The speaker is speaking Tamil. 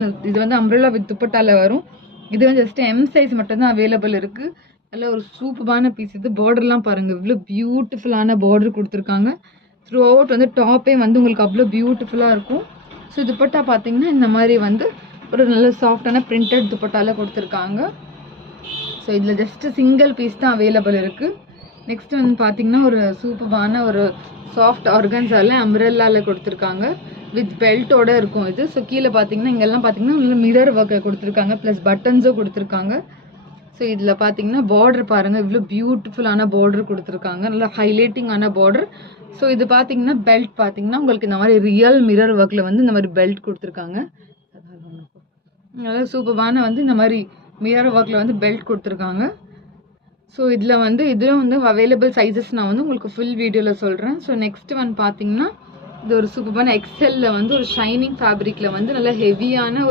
இது வந்து அம்ப்ரெல்லா வித் துப்பட்டால வரும். இது வந்து ஜஸ்ட் எம் சைஸ் மட்டும் தான் அவைலபிள் இருக்கு. நல்ல ஒரு சூப்பரான பீஸ் இது. பார்டர்லாம் பாருங்க இவ்வளோ பியூட்டிஃபுல்லான பார்டர் கொடுத்துருக்காங்க. த்ரூ அவுட் வந்து டாப்பே வந்து உங்களுக்கு அவ்வளோ பியூட்டிஃபுல்லாக இருக்கும். ஸோ துப்பட்டா பார்த்தீங்கன்னா இந்த மாதிரி வந்து ஒரு நல்ல சாஃப்டான பிரிண்டட் துப்பட்டால கொடுத்துருக்காங்க. ஸோ இதில் ஜஸ்ட் சிங்கிள் பீஸ் தான் அவைலபிள் இருக்குது. நெக்ஸ்ட் வந்து பார்த்தீங்கன்னா ஒரு சூப்பரான ஒரு சாஃப்ட் ஆர்கன்ஸால அம்ப்ரெல்லாவில் கொடுத்துருக்காங்க. வித் பெல்ட்டோட இருக்கும் இது. ஸோ கீழே பார்த்தீங்கன்னா இங்கெல்லாம் பார்த்தீங்கன்னா நல்ல மிரர் ஒர்க்கை கொடுத்துருக்காங்க. ப்ளஸ் பட்டன்ஸும் கொடுத்துருக்காங்க. ஸோ இதில் பார்த்தீங்கன்னா பார்டர் பாருங்கள் இவ்வளோ பியூட்டிஃபுல்லான பார்டர் கொடுத்துருக்காங்க. நல்லா ஹைலைட்டிங்கான பார்டர். ஸோ இது பார்த்தீங்கன்னா பெல்ட் பார்த்தீங்கன்னா உங்களுக்கு இந்த மாதிரி ரியல் மிரர் ஒர்க்கில் வந்து இந்த மாதிரி பெல்ட் கொடுத்துருக்காங்க. நல்லா சூப்பரான வந்து இந்த மாதிரி மிரர் ஒர்க்கில் வந்து பெல்ட் கொடுத்துருக்காங்க. ஸோ இதில் வந்து இதில் வந்து அவைலபிள் சைஸஸ் நான் வந்து உங்களுக்கு ஃபுல் வீடியோவில் சொல்கிறேன். ஸோ நெக்ஸ்ட் வந்து பார்த்தீங்கன்னா இது ஒரு சூப்பரான எக்ஸலில் வந்து ஒரு ஷைனிங் ஃபேப்ரிக்கில் வந்து நல்ல ஹெவியான